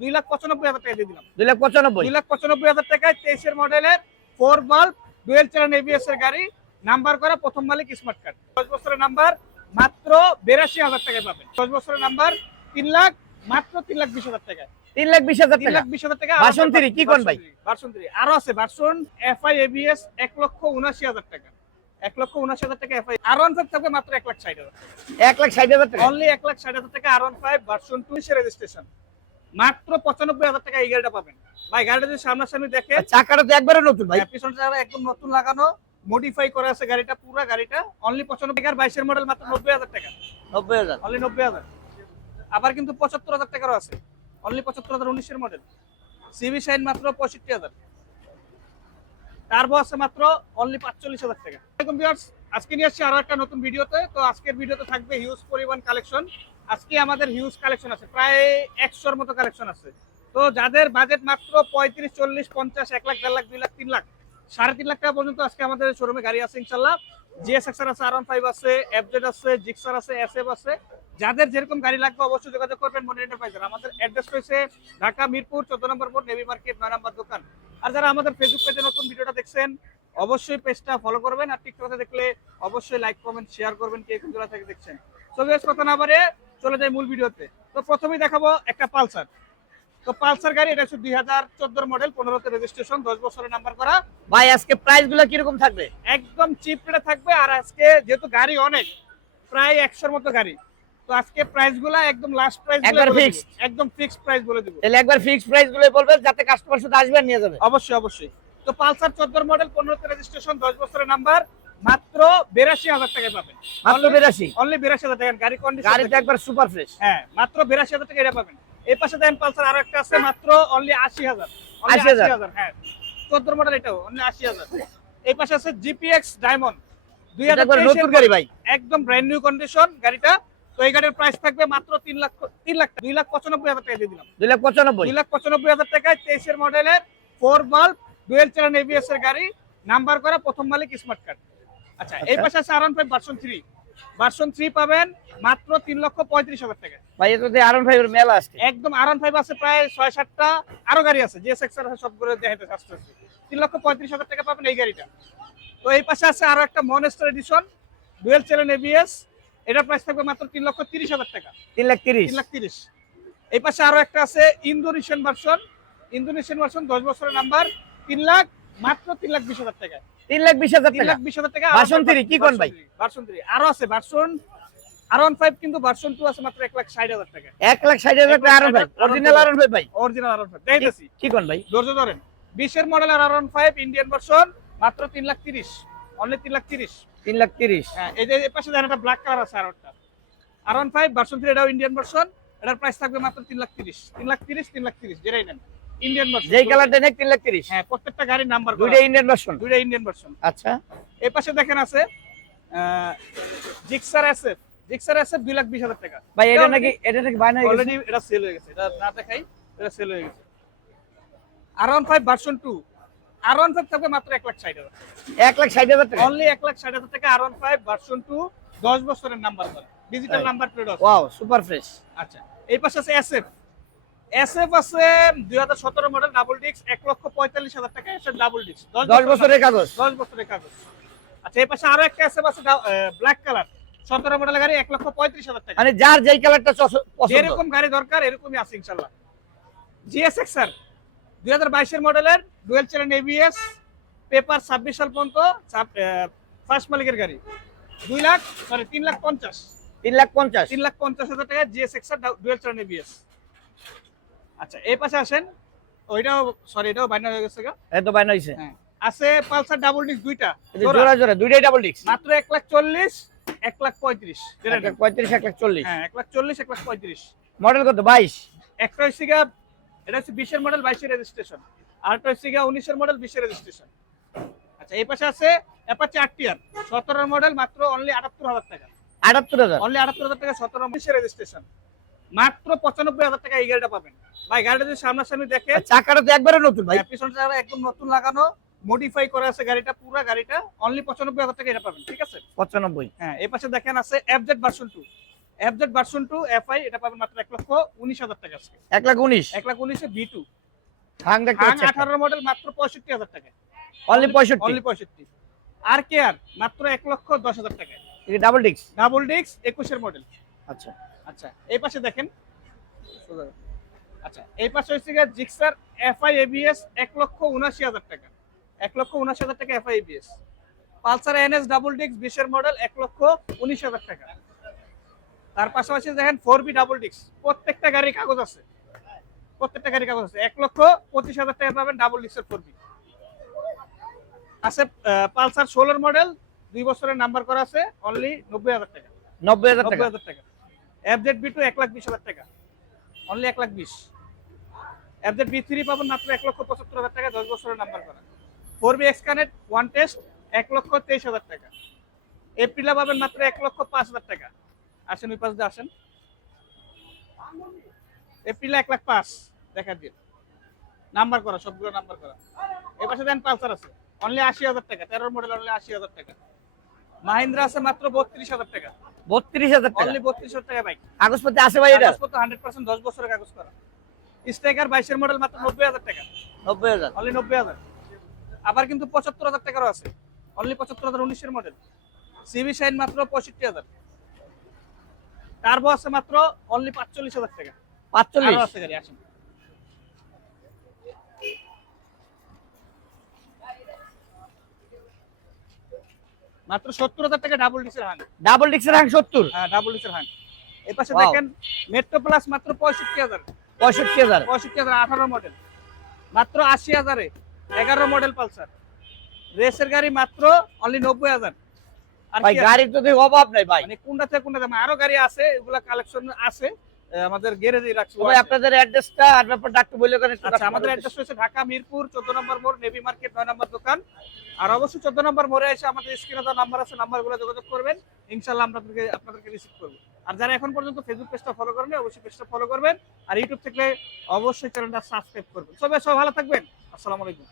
দুই লাখ পঁচানব্বই হাজার টাকা দিয়ে দিলাম। দুই লাখ পঁচানব্বই। দুই লাখ পঁচানব্বই হাজার টাকায় তেইশের মডেলের four bulb dual channel ABS এর গাড়ি নাম্বার করা প্রথম মালিক স্মার্ট কার্ড দশ বছরের নাম্বার মাত্র বেরাশি হাজার টাকায় পাবেন। দশ বছরের নাম্বার তিন লাখ মাত্র তিন লাখ বিশ হাজার টাকায়। তিন লাখ বিশ হাজার তিন টাকা? লাখ বিশ হাজার টাকা ভার্সন থ্রি, কি কোন ভাই? ভার্সন থ্রি আরও আছে ভার্সন এফআই এবিএস এক লক্ষ উনাশি হাজার টাকা। এক লক্ষ উনাশি হাজার টাকা এফআই আর ওয়ান ফাইভ থাকবে মাত্র এক লাখ ষাট হাজার। এক লাখ ষাট হাজার টাকা। অনলি এক লাখ ষাট হাজার টাকা R one five version two registration মাত্র পঁচানব্বই হাজার টাকা এই গাড়িটা পাবেন। ভাই গাড়িটা যদি সামনাসামনি দেখে আর চাকাটা তো একবারে নতুন ভাই। পিছন চাকা একদম নতুন লাগানো মডিফাই করা আছে গাড়িটা পুরো গাড়িটা। অনলি পঁচানব্বই টাকার বাইশের মডেল মাত্র নব্বই হাজার টাকা। নব্বই হাজার। অনলি নব্বই হাজার। আবার কিন্তু পঁচাত্তর হাজার টাকারও আছে। অনলি পঁচাত্তর হাজার উনিশের মডেল সিবি সাইন মাত্র পঁয়ষট্টি হাজার। টার্বো আছে মাত্র অনলি পাঁচচল্লিশ হাজার টাকা। এরকম আজকে নিয়ে আসছি আরও একটা নতুন ভিডিওতে। তো আজকের ভিডিওতে থাকবে হিউজ পরিমাণ কালেকশন আজকে আমাদের হিউজ কালেকশন আছে, প্রায় একশোর মতো কালেকশন আছে। তো যাদের বাজেট মাত্র পঁয়ত্রিশ, চল্লিশ, পঞ্চাশ, এক লাখ, দেড় লাখ, দুই লাখ, তিন লাখ, সাড়ে তিন লাখ টাকা পর্যন্ত আজকে আমাদের শোরুমে গাড়ি আছে ইনশাল্লাহ জিএসএক্সআর আছে আর ওয়ান ফাইভ আছে এফজেড আছে জিক্সার আছে এসএফ আছে। যাদের যেরকম গাড়ি লাগবে অবশ্যই যোগাযোগ করবেন মনি এন্টারপ্রাইজের আমাদের অ্যাড্রেস রয়েছে ঢাকা, মিরপুর, চোদ্দ নম্বর বোর্ড নেভি মার্কেট, নয় নম্বর দোকান। আর যারা আমাদের ফেসবুক পেজে নতুন ভিডিওটা দেখছেন অবশ্যই পেজটা ফলো করবেন আর টিকটকে দেখলে অবশ্যই লাইক কমেন্ট শেয়ার করবেন কে কোন জেলা থেকে দেখছেন। তো বেশ কথা না বারে চলে যাই মূল ভিডিওতে। তো প্রথমেই দেখাবো একটা পালসার। তো পালসার গাড়ি এটা হচ্ছে দুই হাজার চোদ্দোর মডেল পনেরোতে রেজিস্ট্রেশন দশ বছরের নাম্বার করা। ভাই আজকে প্রাইসগুলো কীরকম থাকবে? একদম চিপ রেটে থাকবে আর আজকে যেহেতু গাড়ি অনেক প্রায় একশোর মতো গাড়ি। তো আজকে প্রাইসগুলা একদম লাস্ট প্রাইস একবার fixed? একদম ফিক্সড প্রাইস বলে দিব। তাহলে একবার ফিক্স প্রাইসগুলো বলবেন যাতে কাস্টমার শুধু আসবে আর নিয়ে যাবে। অবশ্যই অবশ্যই। তো পালসার চোদ্দোর মডেল পনেরোতে রেজিস্ট্রেশন দশ বছরের নাম্বার মাত্র বেরাশি হাজার টাকায় পাবেন। মাত্র বেরাশি? অনলি বেরাশি হাজার টাকা। গাড়ি কন্ডিশন গাড়িটা একবার সুপার ফ্রেশ হ্যাঁ মাত্র বেরাশি হাজার টাকা এটা পাবেন। এই পাশে দেন পালসার আরও একটা আছে মাত্র অনলি আশি হাজার। 80,000 হাজার? হ্যাঁ। চোদ্দোর মডেল এটাও অনলি আশি হাজার। এই পাশে আছে জিপিএক্স ডায়মন্ড দুই হাজার নতুন গাড়ি ভাই। একদম ব্র্যান্ড নিউ কন্ডিশন গাড়িটা। তো এই গাড়ির প্রাইস থাকবে মাত্র তিন লাখ তিন লাখ দুই লাখ পঁচানব্বই হাজার টাকা দিয়ে দিলাম। দুই লাখ পঁচানব্বই। দুই লাখ পঁচানব্বই হাজার টাকায় তেইশের মডেলের four bulb dual channel ABS এর গাড়ি নাম্বার করা প্রথম মালিক স্মার্ট কার্ড আচ্ছা এই আচ্ছা। পাশে আছে R one five version three version three পাবেন মাত্র তিন লক্ষ পঁয়ত্রিশ হাজার টাকা। ভাই এটাতে আরন ফাইভের মেলা আসছে। একদম আরন ফাইভ আছে প্রায় ছয় সাতটা আরও গাড়ি আছে যে সেক্সর আছে সবগুলো দেখাইতে আস্তে আস্তে তিন লক্ষ পঁয়ত্রিশ হাজার টাকা পাবেন এই গাড়িটা। তো এই পাশে আছে আরও একটা monster edition dual channel ABS এটার প্রাইস থাকবে মাত্র তিন লক্ষ তিরিশ হাজার টাকা। তিন লাখ তিরিশ। তিন লাখ তিরিশ। এই পাশে আরও একটা আছে ইন্দোনেশিয়ান ভার্সন ইন্দোনেশিয়ান ভার্সন দশ বছরের নাম্বার তিন লাখ মাত্র তিন লাখ বিশ হাজার টাকা। তিন লাখ বিশ হাজার লাখ বিশ হাজার টাকা three, কি কোন ভাই? ভার্সন থ্রি আরও আছে ভার্সন আর ওয়ান ফাইভ কিন্তু ভার্সন টু আছে মাত্র এক লাখ ষাট হাজার টাকা। এক লাখ ষাট হাজার টাকা আরন ভাই অরিজিনাল আরন ভাই ভাই। অরিজিনাল আর ওয়ান ফাইভ দেখতেছি। কি কোন ভাই? ধৈর্য ধরেন। বিশের model R one five Indian version মাত্র তিন লাখ তিরিশ। অনলি তিন লাখ তিরিশ। তিন লাখ তিরিশ। হ্যাঁ এই যে পাশে দেখেন একটা ব্ল্যাক কালার আছে আর একটা R one five version three এটাও ইন্ডিয়ান ভার্সন এটার প্রাইস থাকবে মাত্র তিন লাখ তিরিশ। তিন লাখ তিরিশ তিন লাখ তিরিশ যেটাই নেন। ইন্ডিয়ান ভার্সন যেই কালারটা নেক তিন লাখ তিরিশ। হ্যাঁ প্রত্যেকটা গাড়ির নাম্বার দুইটা ইন্ডিয়ান ভার্সন দুইটা ইন্ডিয়ান ভার্সন আচ্ছা। এই পাশে দেখেন আছে জিক্সার এসএফ জিক্সার এসএফ দুই লাখ বিশ হাজার টাকা। ভাই এটা নাকি এটা নাকি বায়না গেছে? অলরেডি এটা সেল হয়ে গেছে। এটা না দেখাই এটা সেল হয়ে গেছে। R one five version two R one five থাকবে মাত্র এক লাখ ষাট হাজার। এক লাখ ষাট হাজার টাকা। অনলি এক লাখ ষাট হাজার টাকা আর ওয়ান ফাইভ ভার্সন টু দশ বছরের নাম্বার করে। ডিজিটাল. নাম্বার প্লেট আছে। ওয়াও সুপার ফ্রেশ আচ্ছা এই পাশে আছে এসএফ এসএফ আছে দুই হাজার সতেরো মডেল ডাবল ডিস্ক এক লক্ষ পঁয়তাল্লিশ হাজার টাকা এসএফ ডাবল ডিস্ক দশ বছরের কাগজ। দশ বছরের কাগজ। আচ্ছা এই পাশে আরও একটা এসএফ আছে ব্ল্যাক কালার সতেরো মডেলের গাড়ি এক লক্ষ পঁয়ত্রিশ হাজার টাকা। মানে যার যেই কালারটা যেরকম গাড়ি দরকার এরকমই আছে ইনশাল্লাহ জিএসএক্স স্যার দুই হাজার বাইশের মডেলের ডুয়েল চ্যানেল এবিএস পেপার ছাব্বিশ সাল পর্যন্ত ফার্স্ট মালিকের গাড়ি। দুই লাখ সরি তিন লাখ পঞ্চাশ। তিন লাখ পঞ্চাশ। তিন লাখ পঞ্চাশ হাজার টাকা জিএসএক্স ডুয়েল চ্যানেল এবিএস আচ্ছা এই পাশে আসেন। ওইটাও সরি এটাও বাইনার হয়ে গেছে গা। এত বায়না হয়েছে হ্যাঁ। আছে পালসার ডাবল ডিস্ক দুইটা জোড়া। জোড়া দুইটাই ডাবল ডিস্ক মাত্র এক লাখ চল্লিশ এক লাখ পঁয়ত্রিশ। লাখ পঁয়ত্রিশ এক লাখ চল্লিশ। হ্যাঁ এক লাখ চল্লিশ এক লাখ পঁয়ত্রিশ। মডেল কত? বাইশ। একটা হচ্ছে গিয়া এটা হচ্ছে বিশের মডেল বাইশের রেজিস্ট্রেশন আর একটা হচ্ছে গিয়া উনিশের মডেল বিশের রেজিস্ট্রেশন আচ্ছা এই পাশে আছে অ্যাপাচি আরটিআর সতেরো মডেল মাত্র অনলি আটাত্তর হাজার টাকা। আটাত্তর হাজার। অনলি আটাত্তর হাজার টাকা সতেরো বিশের রেজিস্ট্রেশন মাত্র পঁচানব্বই হাজার টাকা এই গাড়িটা পাবেন। ভাই গাড়িটা যদি সামনাসামনি দেখে চাকাটা তো একবারে নতুন ভাই। পিছন চাকা একদম নতুন লাগানো মডিফাই করা আছে গাড়িটা পুরো গাড়িটা অনলি পঁচানব্বই হাজার টাকা এটা পাবেন ঠিক আছে? পঁচানব্বই। হ্যাঁ এই পাশে দেখেন আছে FZ version two FZ version two FI এটা পাবেন মাত্র এক লক্ষ উনিশ হাজার টাকা আজকে। এক লাখ উনিশ? এক লাখ উনিশে বি টু হাং আঠারো মডেল মাত্র পঁয়ষট্টি হাজার টাকা অনলি পঁয়ষট্টি? অনলি পঁয়ষট্টি। আর কে আর মাত্র এক লক্ষ দশ হাজার টাকা ডাবল ডিক্স ডাবল ডিক্স একুশের মডেল আচ্ছা। আচ্ছা এই পাশে দেখেন। আচ্ছা এই পাশে হচ্ছে গিয়ে জিক্সার এফআই এবিএস এক লক্ষ উনাশি হাজার টাকা। এক লক্ষ উনাশি হাজার টাকা FI ABS Pulsar NS double ডিক্স বিশের মডেল এক লক্ষ উনিশ হাজার টাকা। তার পাশাপাশি দেখেন ফোর বি ডাবল ডিক্স প্রত্যেকটা গাড়ির কাগজ আছে। প্রত্যেকটা গাড়ির কাগজ আছে। এক লক্ষ পঁচিশ হাজার টাকা পাবেন ডাবল ডিক্সের ফোর বি আছে পালসার ষোলোর মডেল দুই বছরের নাম্বার করা আছে অনলি নব্বই হাজার টাকা। নব্বই হাজার টাকা। টাকা বি টু এক লাখ বিশ হাজার টাকা। অনলি এক লাখ বিশ। এফজেড বি থ্রি পাবেন মাত্র এক লক্ষ পঁচাত্তর হাজার টাকা, দশ বছরের নাম্বার করা। Four B X connect one test এক লক্ষ তেইশ হাজার টাকা। এপ্রিলা পাবেন মাত্র এক লক্ষ পাঁচ হাজার টাকা। আসেন ওই পাশ দিয়ে আসেন। এপ্রিলা এক লাখ পাঁচ, দেখা দিন। নাম্বার করা, সবগুলো নাম্বার করা। এ পাশে দেন পালসার আছে। অনলি আশি হাজার টাকা, তেরোর মডেল অনলি আশি হাজার টাকা। মাহিন্দ্রা আছে মাত্র বত্রিশ হাজার টাকা। বত্রিশ হাজার টাকা। বত্রিশ হাজার টাকা বাইক কাগজপত্র আছে ভাই এটা? হান্ড্রেড পার্সেন্ট দশ বছরের কাগজ করা। স্ট্রাইকার বাইশের মডেল মাত্র নব্বই হাজার টাকা। নব্বই হাজার। অনলি নব্বই হাজার। আবার কিন্তু পঁচাত্তর হাজার টাকারও আছে। অনলি পঁচাত্তর হাজার উনিশের মডেল সিবি শাইন মাত্র পঁয়ষট্টি হাজার। টার্বো আছে মাত্র অনলি পাঁচচল্লিশ হাজার টাকা। পাঁচচল্লিশ? আছে গাড়ি আসেন। মাত্র সত্তর হাজার টাকা ডাবল ডিসের হাং ডাবল ডিক্সের হাং সত্তর? হ্যাঁ ডাবল ডিসের হাং এই পাশে দেখেন মেট্রো প্লাস মাত্র পঁয়ষট্টি হাজার। পঁয়ষট্টি হাজার। পঁয়ষট্টি হাজার আঠারো মডেল মাত্র আশি হাজারে এগারো মডেল পালসার রেসের গাড়ি মাত্র অনলি নব্বই হাজার। আর ভাই? গাড়ির তো অভাব নাই ভাই। মানে কোনটা থেকে কোনটা আরও গাড়ি আছে এগুলা কালেকশন আছে। আমাদের গ্যারেজে রাখছি ভাই আপনাদের অ্যাড্রেসটা আর ব্যাপারটা একটু বলে দেন আচ্ছা আমাদের অ্যাড্রেস হচ্ছে ঢাকা মিরপুর চোদ্দ নম্বর মোড় নেভি মার্কেট নয় নম্বর দোকান। আর অবশ্যই চোদ্দ নম্বর মোড়ে এসে আমাদের স্ক্রিনে দেওয়া নাম্বার আছে নাম্বারগুলো যোগাযোগ করবেন। ইনশাল্লাহ আপনাদেরকে আপনাদেরকে রিসিভ করব। আর যারা এখন পর্যন্ত ফেসবুক পেজটা ফলো করেন অবশ্যই পেজটা ফলো করবেন। আর ইউটিউব থেকে অবশ্যই চ্যানেলটা সাবস্ক্রাইব করবেন। সবাই সব ভালো থাকবেন। আসসালামু আলাইকুম।